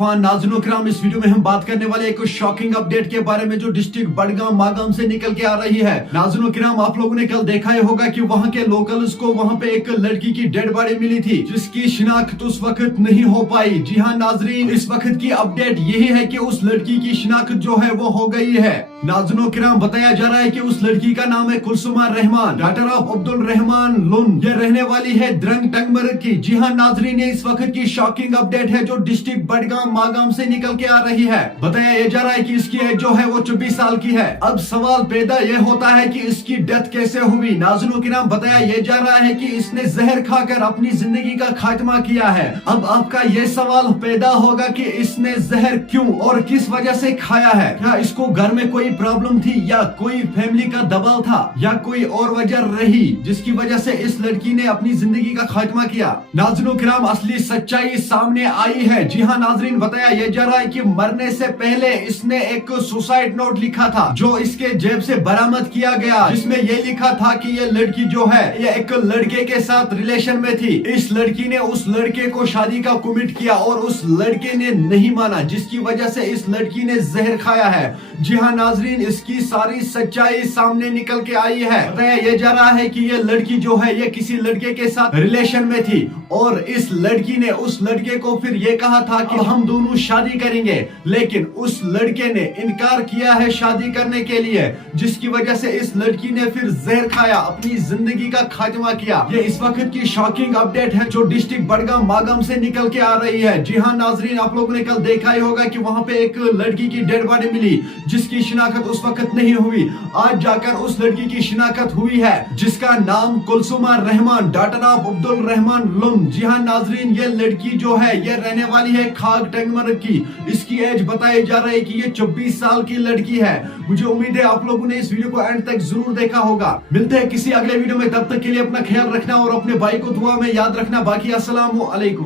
नाज़रीन किराम, इस वीडियो में हम बात करने वाले एक शॉकिंग अपडेट के बारे में जो डिस्ट्रिक्ट बडगाम मागाम से निकल के आ रही है। नाज़रीन किराम, आप लोगों ने कल देखा ही होगा कि वहां के लोकल्स को वहां पे एक लड़की की डेड बॉडी मिली थी जिसकी शिनाख्त उस वक्त नहीं हो पाई। जी हाँ नाज़रीन, इस वक्त की अपडेट यही है कि उस लड़की की शिनाख्त जो है वो हो गई है। नाज़रीन किराम, बताया जा रहा है कि उस लड़की का नाम है कुलसुमा रहमान, डॉटर ऑफ अब्दुल रहमान लुन। ये रहने वाली है द्रंग टंगमर की। जी हाँ नाज़रीन, ये इस वक्त की शॉकिंग अपडेट है जो डिस्ट्रिक्ट बडगाम मागाम से निकल के आ रही है। बताया ये जा रहा है कि इसकी एज जो है वो 24 साल की है। अब सवाल पैदा ये होता है कि इसकी डेथ कैसे हुई। नाज़रीन किराम, बताया ये जा रहा है कि इसने जहर खाकर अपनी जिंदगी का खात्मा किया है। अब आपका ये सवाल पैदा होगा कि इसने जहर क्यों और किस वजह से खाया है। क्या इसको घर में कोई प्रॉब्लम थी या कोई फैमिली का दबाव था या कोई और वजह रही जिसकी वजह से इस लड़की ने अपनी जिंदगी का खात्मा किया। नाज़रीन किराम, असली सच्चाई सामने आई है। जी हाँ नाज़रीन, बताया ये जा रहा है कि मरने से पहले इसने एक सुसाइड नोट लिखा था जो इसके जेब से बरामद किया गया, जिसमें ये लिखा था कि ये लड़की जो है ये एक लड़के के साथ रिलेशन में थी। इस लड़की ने उस लड़के को शादी का कमिट किया और उस लड़के ने नहीं माना, जिसकी वजह से इस लड़की ने जहर खाया है। जी हाँ नाज़रीन, इसकी सारी सच्चाई सामने निकल के आई है। बताया ये जा रहा है कि ये लड़की जो है ये किसी लड़के के साथ रिलेशन में थी और इस लड़की ने उस लड़के को फिर ये कहा था कि हम दोनों शादी करेंगे, लेकिन उस लड़के ने इनकार किया है शादी करने के लिए, जिसकी वजह से इस लड़की ने फिर जहर खाया, अपनी जिंदगी का खात्मा किया। ये इस वक्त की शॉकिंग अपडेट है जो डिस्ट्रिक्ट बडगाम मागाम से निकल के आ रही है। जी हाँ नाज़रीन, आप लोगों ने कल देखा ही होगा कि वहां पे एक लड़की की डेड बॉडी मिली जिसकी शिनाख्त उस वक्त नहीं हुई। आज जाकर उस लड़की की शिनाख्त हुई है जिसका नाम कुलसुमा रहमान, डॉटर ऑफ अब्दुल रहमान लुन। जी हाँ नाज़रीन, ये लड़की जो है ये रहने वाली है खाग टंगमर की। इसकी एज बताई जा रही है कि ये 24 साल की लड़की है। मुझे उम्मीद है आप लोगों ने इस वीडियो को एंड तक जरूर देखा होगा। मिलते हैं किसी अगले वीडियो में, तब तक के लिए अपना ख्याल रखना और अपने भाई को दुआ में याद रखना। बाकी अस्सलाम वालेकुम।